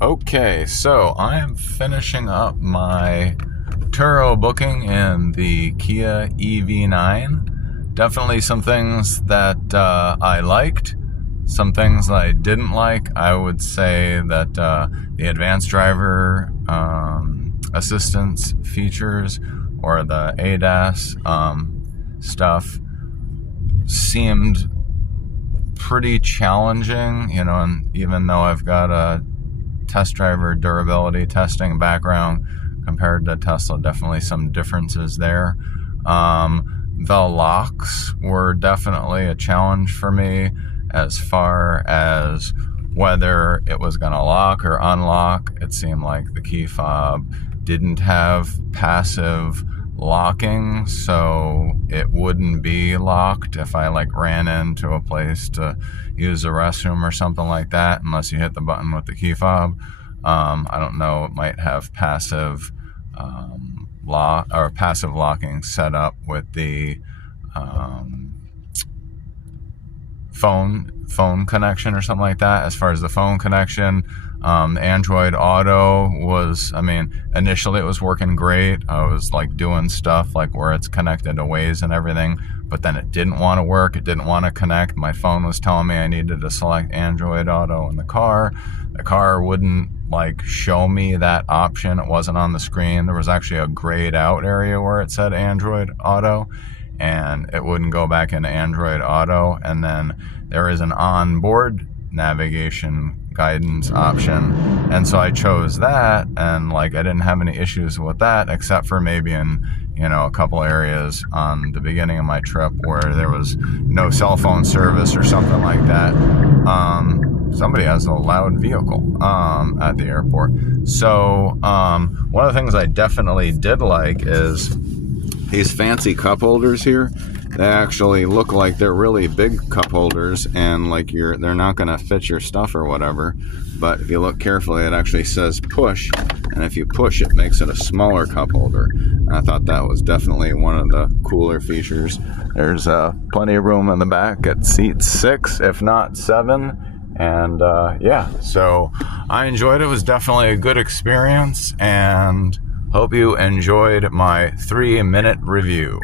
Okay, so I am finishing up my Turo booking in the Kia EV9. Definitely some things that I liked, some things that I didn't like. I would say that the advanced driver assistance features or the ADAS stuff seemed pretty challenging, and even though I've got a test driver durability testing background compared to Tesla, definitely some differences there. The locks were definitely a challenge for me as far as whether it was going to lock or unlock. It seemed like the key fob didn't have passive locking, so it wouldn't be locked if I ran into a place to use the restroom or something like that, unless you hit the button with the key fob. I don't know, it might have passive lock or passive locking set up with the phone connection or something like that. As far as the phone connection, Android Auto was, initially it was working great. I was doing stuff where it's connected to Waze and everything, but then it didn't want to work. It didn't want to connect. My phone was telling me I needed to select Android Auto in the car. The car wouldn't show me that option. It wasn't on the screen. There was actually a grayed out area where it said Android Auto, and it wouldn't go back into Android Auto. And then there is an onboard navigation guidance option, and so I chose that, and I didn't have any issues with that, except for maybe in a couple areas on the beginning of my trip where there was no cell phone service or something like that. Somebody has a loud vehicle at the airport. So one of the things I definitely did like is these fancy cup holders here. They actually look like they're really big cup holders, and they're not going to fit your stuff or whatever. But if you look carefully, it actually says push, and if you push, it makes it a smaller cup holder. And I thought that was definitely one of the cooler features. There's plenty of room in the back at seat 6, if not 7. And so I enjoyed it. It was definitely a good experience, and hope you enjoyed my 3-minute review.